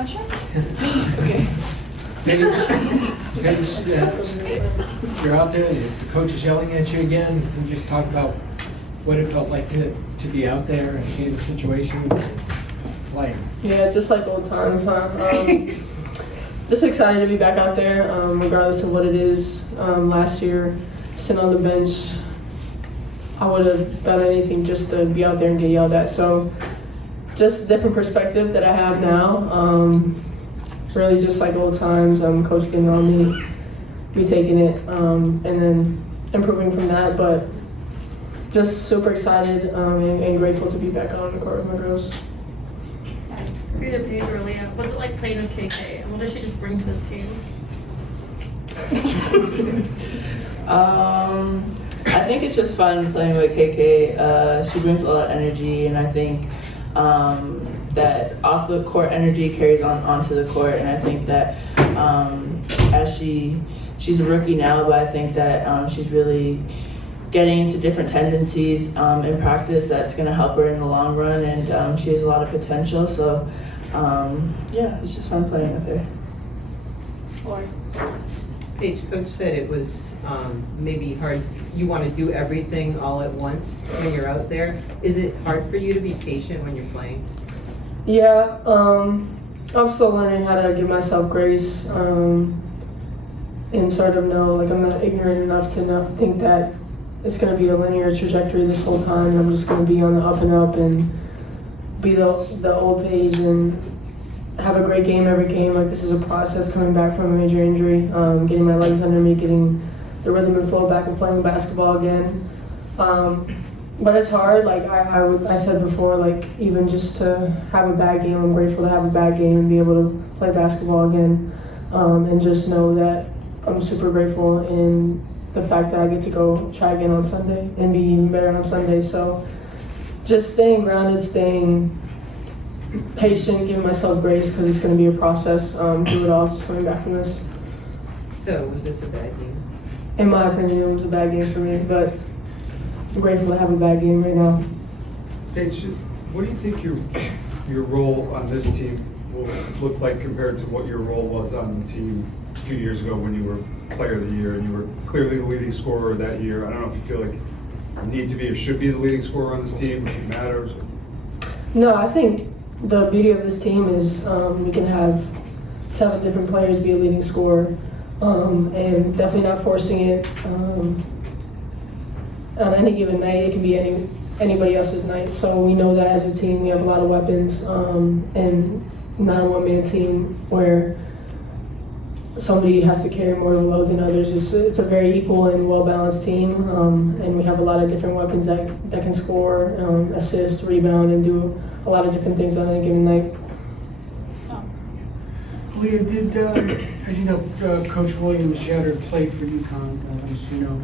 questions? Okay. Paige, you're out there, the coach is yelling at you again. Can you just talk about what it felt like to be out there and be in the situations and playing? Yeah, just like old times, huh? Just excited to be back out there, regardless of what it is. Last year, sitting on the bench, I would have done anything just to be out there and get yelled at. So just a different perspective that I have now. Really just like old times, coach getting on me taking it, and then improving from that. But just super excited and grateful to be back on the court with my girls. Either Paige or Aaliyah, what's it like playing with KK? And what does she just bring to this team? I think it's just fun playing with KK. She brings a lot of energy, and I think that off the court energy carries onto the court. And I think that as she's a rookie now, but I think that she's really getting into different tendencies in practice that's going to help her in the long run, and she has a lot of potential. So yeah, it's just fun playing with her. Or Paige, Coach said it was maybe hard. You want to do everything all at once when you're out there. Is it hard for you to be patient when you're playing? Yeah, I'm still learning how to give myself grace and sort of know, like, I'm not ignorant enough to not think that it's going to be a linear trajectory this whole time. I'm just going to be on the up and up and be the old Paige and have a great game every game. Like, this is a process coming back from a major injury, getting my legs under me, getting the rhythm and flow back and playing basketball again. But it's hard. Like I said before, like, even just to have a bad game, I'm grateful to have a bad game and be able to play basketball again, and just know that I'm super grateful in the fact that I get to go try again on Sunday and be even better on Sunday. So just staying grounded, staying patient, giving myself grace, because it's going to be a process through it all, just coming back from this. So was this a bad game? In my opinion, it was a bad game for me, but I'm grateful to have a bad game right now. Paige, what do you think your role on this team will look like compared to what your role was on the team a few years ago when you were Player of the Year and you were clearly the leading scorer that year? I don't know if you feel like you need to be or should be the leading scorer on this team, if it matters. No, I think the beauty of this team is we can have 7 different players be a leading scorer, and definitely not forcing it. On any given night, it can be anybody else's night. So we know that as a team, we have a lot of weapons, and not a one-man team where somebody has to carry more of a load than others. It's a very equal and well-balanced team, and we have a lot of different weapons that can score, assist, rebound, and do a lot of different things on any given night. Leah, did, as you know, Coach Williams, she had her play for UConn, as you know.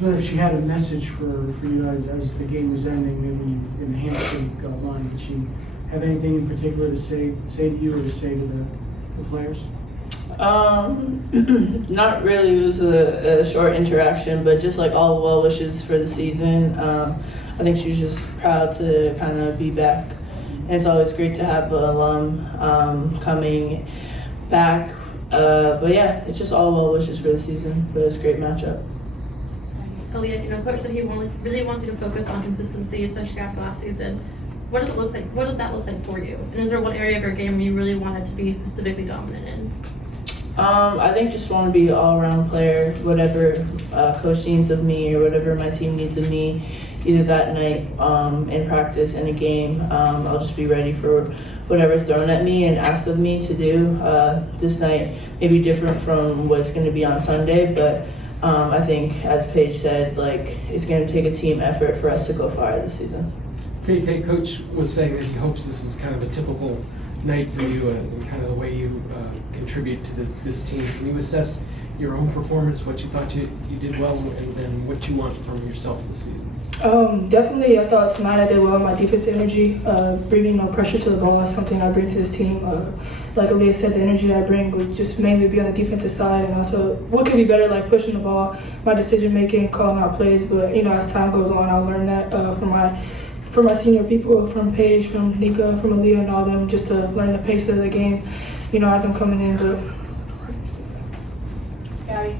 I wonder if she had a message for you as the game was ending, maybe in the handshake line. Did she have anything in particular to say to you or to say to the players? Not really. It was a short interaction, but just like all well wishes for the season. I think she was just proud to kind of be back. And it's always great to have an alum coming back. But yeah, it's just all well wishes for the season. But it's a great matchup. Aaliyah, Coach said he really wants you to focus on consistency, especially after last season. What does it look like? What does that look like for you? And is there one area of your game you really wanted to be specifically dominant in? I think just want to be an all-around player. Whatever coach needs of me or whatever my team needs of me, either that night in practice, in a game, I'll just be ready for whatever's thrown at me and asked of me to do. This night may be different from what's going to be on Sunday, but I think, as Paige said, like, it's going to take a team effort for us to go far this season. KK coach was saying that he hopes this is kind of a typical night for you and kind of the way you contribute to this team. Can you assess your own performance, what you thought you did well, and then what you want from yourself this season? Definitely, I thought tonight I did well. My defensive energy, bringing no pressure to the ball is something I bring to this team. Like Aaliyah said, the energy I bring would just mainly be on the defensive side, and also what could be better, like pushing the ball, my decision making, calling out plays. But as time goes on, I'll learn that from my senior people, from Paige, from Nika, from Aaliyah, and all them, just to learn the pace of the game as I'm coming in. But Abby.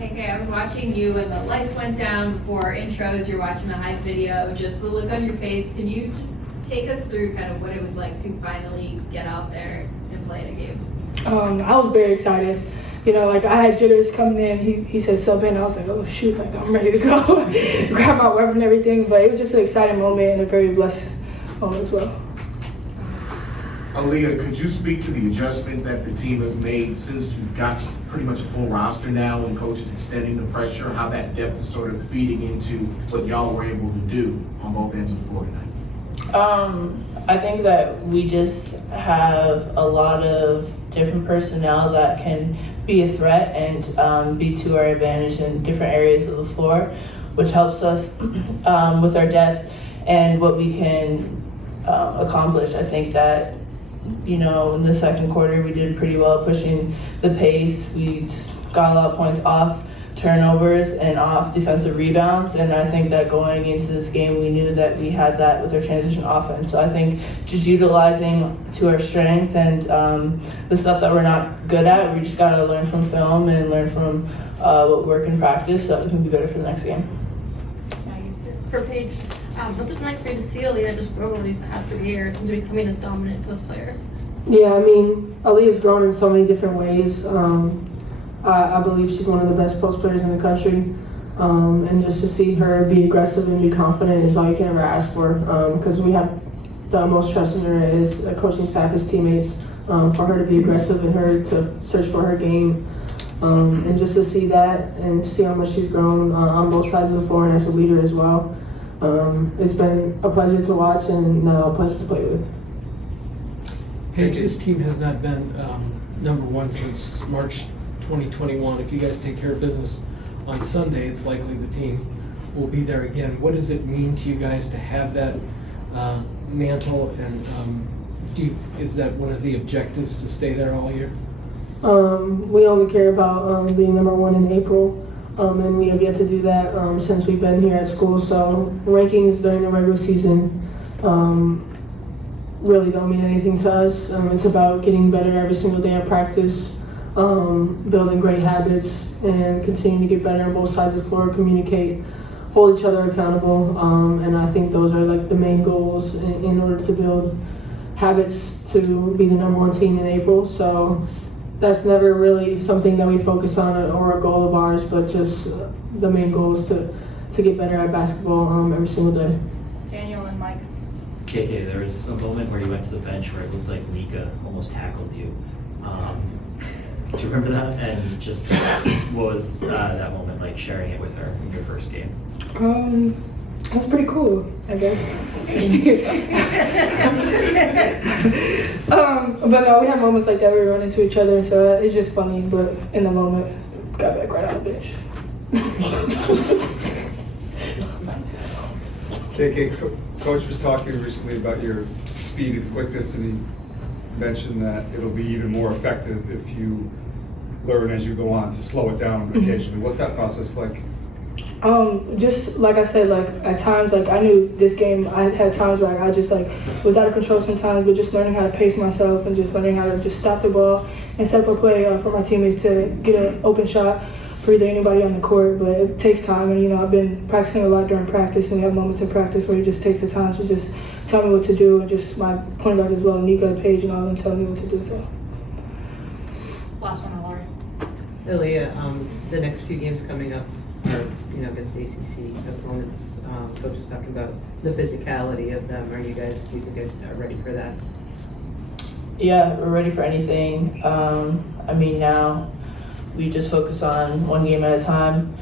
Okay, I was watching you when the lights went down before intros, you're watching the hype video, just the look on your face. Can you just take us through kind of what it was like to finally get out there and play the game? I was very excited. Like I had jitters coming in. He said sub in. I was like, oh shoot, like I'm ready to go. Grab my weapon and everything. But it was just an exciting moment and a very blessed moment as well. Aaliyah, could you speak to the adjustment that the team has made since you've got pretty much a full roster now and coach is extending the pressure, how that depth is sort of feeding into what y'all were able to do on both ends of the floor tonight? I think that we just have a lot of different personnel that can be a threat and be to our advantage in different areas of the floor, which helps us with our depth and what we can accomplish. I think that in the second quarter we did pretty well pushing the pace. We got a lot of points off turnovers and off defensive rebounds, and I think that going into this game we knew that we had that with our transition offense. So I think just utilizing to our strengths and the stuff that we're not good at, we just got to learn from film and learn from what worked in practice so that we can be better for the next game. For Paige, what's it been like for you to see Aaliyah just grow over these past 3 years into becoming this dominant post player? Yeah, I mean, Aaliyah's grown in so many different ways. I believe she's one of the best post players in the country. And just to see her be aggressive and be confident is all you can ever ask for. Because we have the most trust in her as a coaching staff, as teammates, for her to be aggressive and her to search for her game. And just to see that and see how much she's grown on both sides of the floor and as a leader as well. It's been a pleasure to watch and now a pleasure to play with. Paige, this team has not been number one since March 2021. If you guys take care of business on Sunday, it's likely the team will be there again. What does it mean to you guys to have that mantle, and is that one of the objectives to stay there all year? We only care about being number one in April, and we have yet to do that since we've been here at school. So rankings during the regular season really don't mean anything to us. It's about getting better every single day at practice, building great habits, and continuing to get better on both sides of the floor, communicate, hold each other accountable, and I think those are like the main goals in order to build habits to be the number one team in April. So that's never really something that we focus on or a goal of ours, but just the main goal is to get better at basketball every single day. Daniel and Mike. KK, there was a moment where you went to the bench where it looked like Nika almost tackled you. Do you remember that? And just what was that moment like, sharing it with her in your first game? That's pretty cool, I guess. But no, we have moments like that where we run into each other, so it's just funny. But in the moment, got back right out of the bench. KK, Coach was talking recently about your speed and quickness, and he mentioned that it'll be even more effective if you learn as you go on to slow it down occasionally. What's that process like? Just like I said, like at times, like I knew this game, I had times where I just like was out of control sometimes, but just learning how to pace myself and just learning how to just stop the ball and set up a play for my teammates to get an open shot for either anybody on the court. But it takes time, and I've been practicing a lot during practice, and we have moments in practice where it just takes the time to just tell me what to do, and just my point guard as well, Nika, Paige, and all of them telling me what to do. So. Last one, Laurie. Aaliyah, the next few games coming up are, against ACC opponents. Coach was talking about the physicality of them. Do you think you guys are ready for that? Yeah, we're ready for anything. Now we just focus on one game at a time,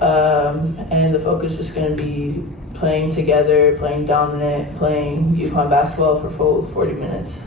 and the focus is just going to be playing together, playing dominant, playing UConn basketball for full 40 minutes.